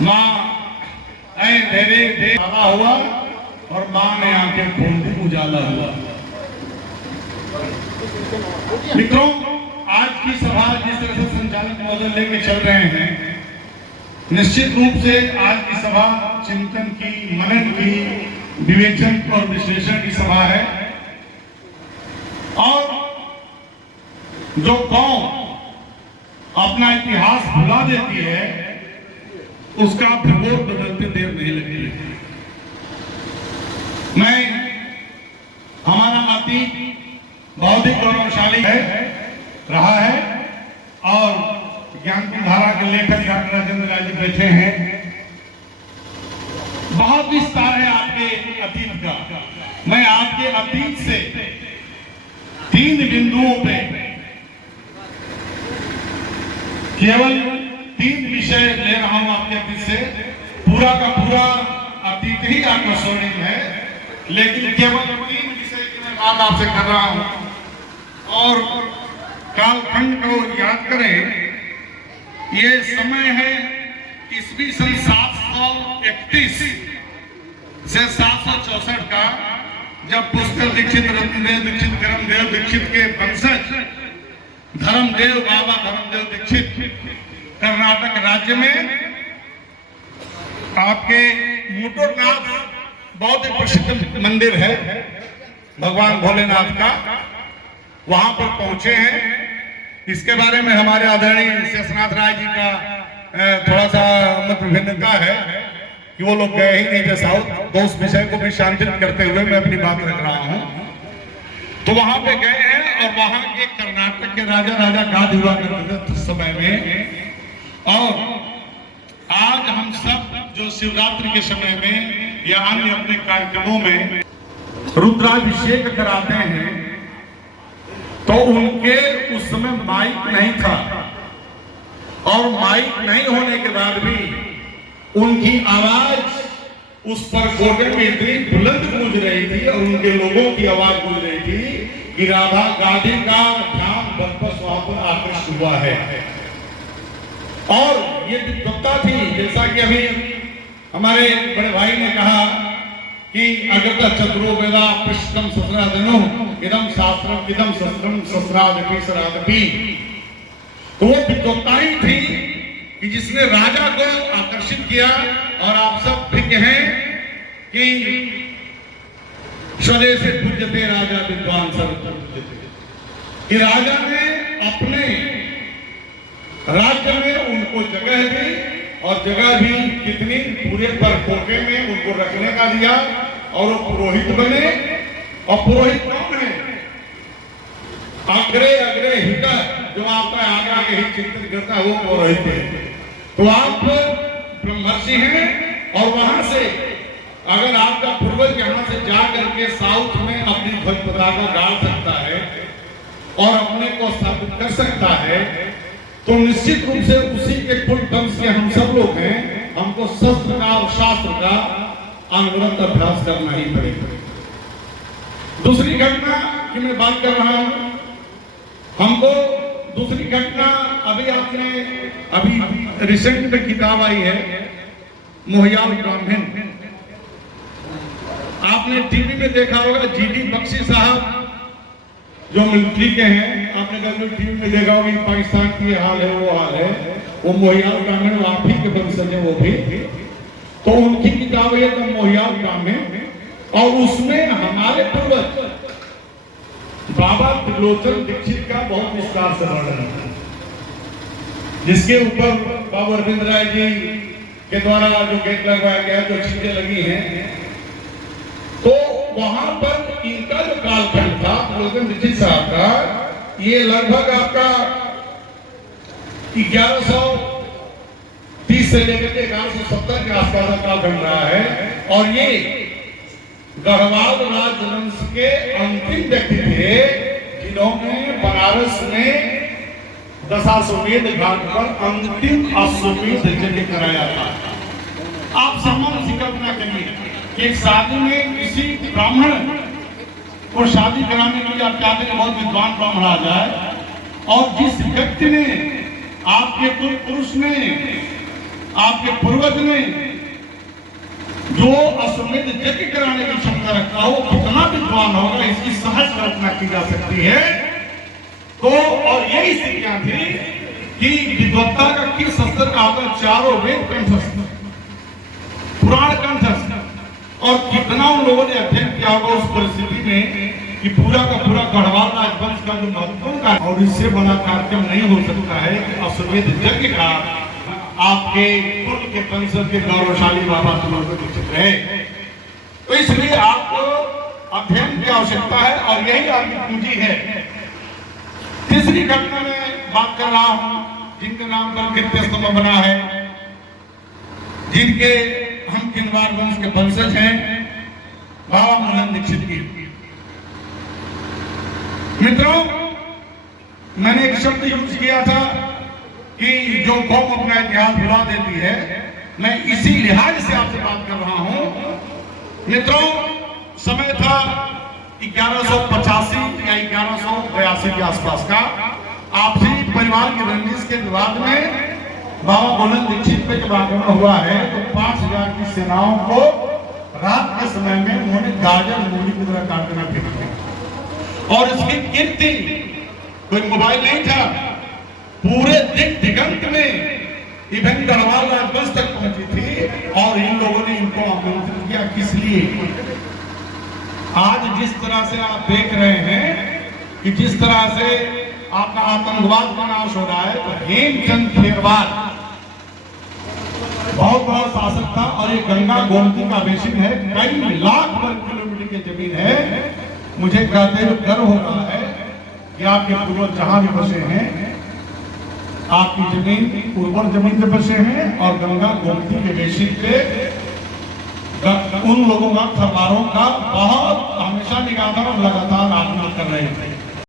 माँ धीरे धीरे हुआ और माँ ने आंखें खोल दी, उजाला हुआ। मित्रों, आज की सभा जिस तरह से संचालक महोदय लेके चल रहे हैं, निश्चित रूप से आज की सभा चिंतन की, मनन की, विवेचन और विश्लेषण की सभा है। और जो कौम अपना इतिहास भुला देती है, उसका भूगोल बदलते देर नहीं लगती है। हमारा अतीत बहुत ही गौरवशाली है, रहा है। और ज्ञान की धारा के लेखक डॉक्टर राजेंद्र राय जी बैठे हैं। बहुत विस्तार है आपके अतीत का। मैं आपके अतीत से 3 बिंदुओं पे केवल 3 विषय ले रहा हूं आपके अतीत से। पूरा का पूरा अतीत ही आपका स्वर्णिम है, लेकिन केवल 3 विषय की मैं बात आपसे कर रहा हूं। और कालखंड को याद करें, ये समय है ईस्वी सन 731 से 764 का, जब पुष्कर दीक्षित, रत्नदेव दीक्षित, करमदेव दीक्षित के वंशज धर्मदेव, बाबा धर्मदेव दीक्षित कर्नाटक राज्य में आपके मुटुरनाथ बहुत ही प्रसिद्ध मंदिर है भगवान भोलेनाथ का, वहां पर पहुंचे हैं। इसके बारे में हमारे आदरणीय शेषनाथ राय जी का थोड़ा सा मत भिन्नता है कि वो लोग गए ही नहीं थे साउथ, तो उस विषय को भी शांतित करते हुए मैं अपनी बात रख रहा हूं। तो वहां पे गए हैं और वहां के कर्नाटक के राजा गाद हुआ करते थे उस समय में। और आज हम सब जो शिवरात्रि के समय में या अन्य अपने कार्यक्रमों में रुद्राभिषेक कराते हैं, तो उनके उस समय माइक नहीं था, और माइक नहीं होने के बाद भी उनकी आवाज उस पर कोटे में इतनी बुलंद गूंज रही थी और उनके लोगों की आवाज गूंज रही थी कि राधा गाधी का ध्यान बस वहां पर आकृष्ट हुआ है। और ये दिव्यता थी, जैसा कि अभी हमारे बड़े भाई ने कहा कि अगर चतुरो वेदा पृष्ठम सहस्रादिनो इदम शास्त्रम इदम शस्त्रम सहस्रादपि शरादपि, तो वो दिव्यता ही थी कि जिसने राजा को आकर्षित किया। और आप सब विज्ञ हैं कि स्वदेशे पूज्यते राजा विद्वान सर्वत्र पूज्यते, कि राजा ने अपने राज्य में उनको जगह दी, और जगह भी कितनी, पूरे पर कोटे में उनको रखने का दिया, और वो पुरोहित बने। और पुरोहित कौन है? अग्रे अग्रे हित, जो आपका आगे आगे हित चिंतन करता है वो पुरोहित है। तो आप ब्रह्मर्षि हैं, और वहां से अगर आपका पूर्वज यहां से जा करके साउथ में अपनी ध्वज पताका डाल सकता है और अपने को स्थापित कर सकता है, तो निश्चित रूप से उसी के कुल वंश के हम सब लोग हैं। हमको शस्त्र का और शास्त्र का अनवरत अभ्यास करना ही पड़ेगा। दूसरी घटना की मैं बात कर रहा हूं, हमको दूसरी घटना अभी रिसेंट में किताब आई है मोहियाल ब्राह्मण, आपने टीवी में देखा होगा। जीडी बख्शी साहब जो मिलिट्री के हैं, आपने कभी टीवी में देखा होगा कि पाकिस्तान की हाल है वो हाल है, वो मोहियाल ब्राह्मण आप ही के वंशज है वो भी। तो उनकी किताब है द मोहियाल ब्राह्मण, और उसमें हमारे पूर्वज बाबा त्रिलोचन दीक्षित का बहुत विस्तार से वर्णन है, जिसके ऊपर बाबा अरविंद राय जी के द्वारा जो गेट लगवाया गया, जो चीजें लगी हैं। तो वहां पर इनका जो कालखंड था त्रिलोचन दीक्षित साहब का, ये लगभग आपका 1130 से लेकर 1170 के आसपास का कालखंड रहा है। और ये गढ़वाल राजवंश के अंतिम व्यक्ति थे जिन्होंने बनारस में दशाश्वमेध घाट पर अंतिम अश्वमेध यज्ञ कराया था। आप सामान्य सी कल्पना करिए कि एक शादी में किसी ब्राह्मण को शादी कराने के लिए आप चाहते हैं बहुत विद्वान ब्राह्मण आ जाए, और जिस व्यक्ति ने आपके कुल पुरुष ने आपके पूर्वज ने जो अश्वमेध यज्ञ कराने की क्षमता रखता हो, कितना विद्वान होगा, इसकी सहज कल्पना की जा सकती है। तो और यही स्थितियां थी कि विद्वत्ता का किस स्तर का होगा, चारों वेद कंठस्थ, पुराण कंठस्थ, और कितना उन लोगों ने अध्ययन किया होगा उस परिस्थिति में कि पूरा का पूरा गढ़वाल राजवंश का जो महत्वपूर्ण का, और इससे बड़ा कार्यक्रम नहीं हो सकता है कि अश्वमेध यज्ञ का आपके कुल के वंशज के गौरवशाली बाबा चित्र है। तो इसलिए आपको अध्ययन की आवश्यकता है और यही आपकी पूंजी है। तीसरी घटना में बात कर रहा हूं, जिनके नाम पर कीर्ति स्तंभ बना है, जिनके हम किनवार वंश के वंशज हैं, बाबा मोहन दीक्षित की। मित्रों, मैंने एक शब्द यूज किया था कि जो कौम अपना इतिहास भुला देती है, मैं इसी लिहाज से आपसे बात कर रहा हूं। मित्रों, समय था 1185 या 1182 के आसपास का, आपसी परिवार की रंजिश के विवाद में बाबा मोहन दीक्षित पे जब आक्रमण हुआ है तो 5000 की सेनाओं को रात के समय में उन्होंने गाजर मूली की तरह काटना फेंक दिया। और इसकी कीर्ति, कोई मोबाइल नहीं था, पूरे दिगंत में इवन गढ़वाल राजवंश तक पहुंची थी और इन लोगों ने इनको आमंत्रित किया। किस लिए? आज जिस तरह से आप देख रहे हैं कि जिस तरह से आपका आतंकवाद का नाश हो रहा है, तो हेमचंद खेरवाल बहुत बड़ा शासक था और ये गंगा गोमती का बेसिन है, कई लाख वर्ग किलोमीटर की जमीन है। मुझे कहते हुए गर्व हो रहा है कि आपके पूर्वज जहां भी बसे हैं, आपकी जमीन उर्वर जमीन पे बसे हैं और गंगा गोमती के बेसिन पे उन लोगों का, थरवारों का बहुत हमेशा निगाह और लगातार आक्रमण कर रहे थे।